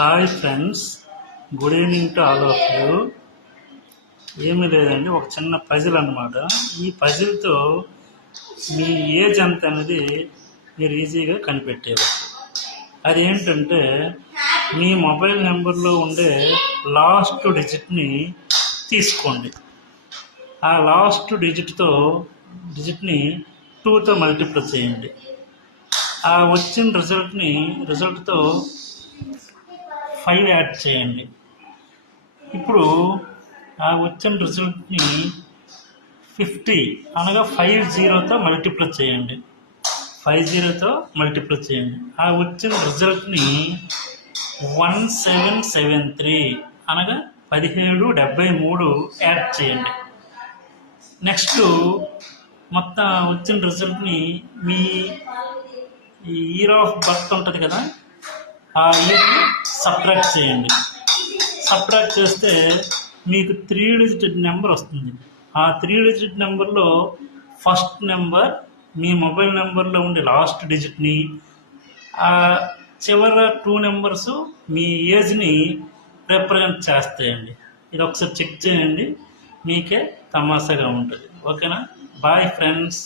Hi friends, good evening to all of you. ఏమీ లేదండి, ఒక చిన్న పజిల్ అన్నమాట. ఈ పజిల్తో మీ ఏజ్ ఎంత అనేది మీరు ఈజీగా కనిపెట్టేయవచ్చు. అది ఏంటంటే, మీ మొబైల్ నెంబర్లో ఉండే లాస్ట్ డిజిట్ని తీసుకోండి. ఆ లాస్ట్ డిజిట్ని 2తో మల్టిప్లై చేయండి. ఆ వచ్చిన రిజల్ట్తో 5 యాడ్ చేయండి. ఇప్పుడు ఆ వచ్చిన రిజల్ట్ని 50 అనగా 50తో మల్టిప్లై చేయండి. 50తో మల్టిప్లై చేయండి. ఆ వచ్చిన రిజల్ట్ని 1773 అనగా 1773 యాడ్ చేయండి. నెక్స్ట్ మొత్తం వచ్చిన రిజల్ట్ని మీ ఇయర్ ఆఫ్ బర్త్ ఉంటుంది కదా, ఆ ఇయర్ని సబ్ట్రాక్ట్ చేయండి. సబ్ట్రాక్ట్ చేస్తే మీకు 3 డిజిట్ నెంబర్ వస్తుంది. ఆ 3 డిజిట్ నెంబర్లో ఫస్ట్ నెంబర్ మీ మొబైల్ నెంబర్లో ఉండే లాస్ట్ డిజిట్ని, ఆ చివరి 2 నెంబర్స్ మీ ఏజ్ని రిప్రజెంట్ చేస్తాయండి. ఇది ఒకసారి చెక్ చేయండి, మీకే తమాషాగా ఉంటుంది. ఓకేనా? Bye friends.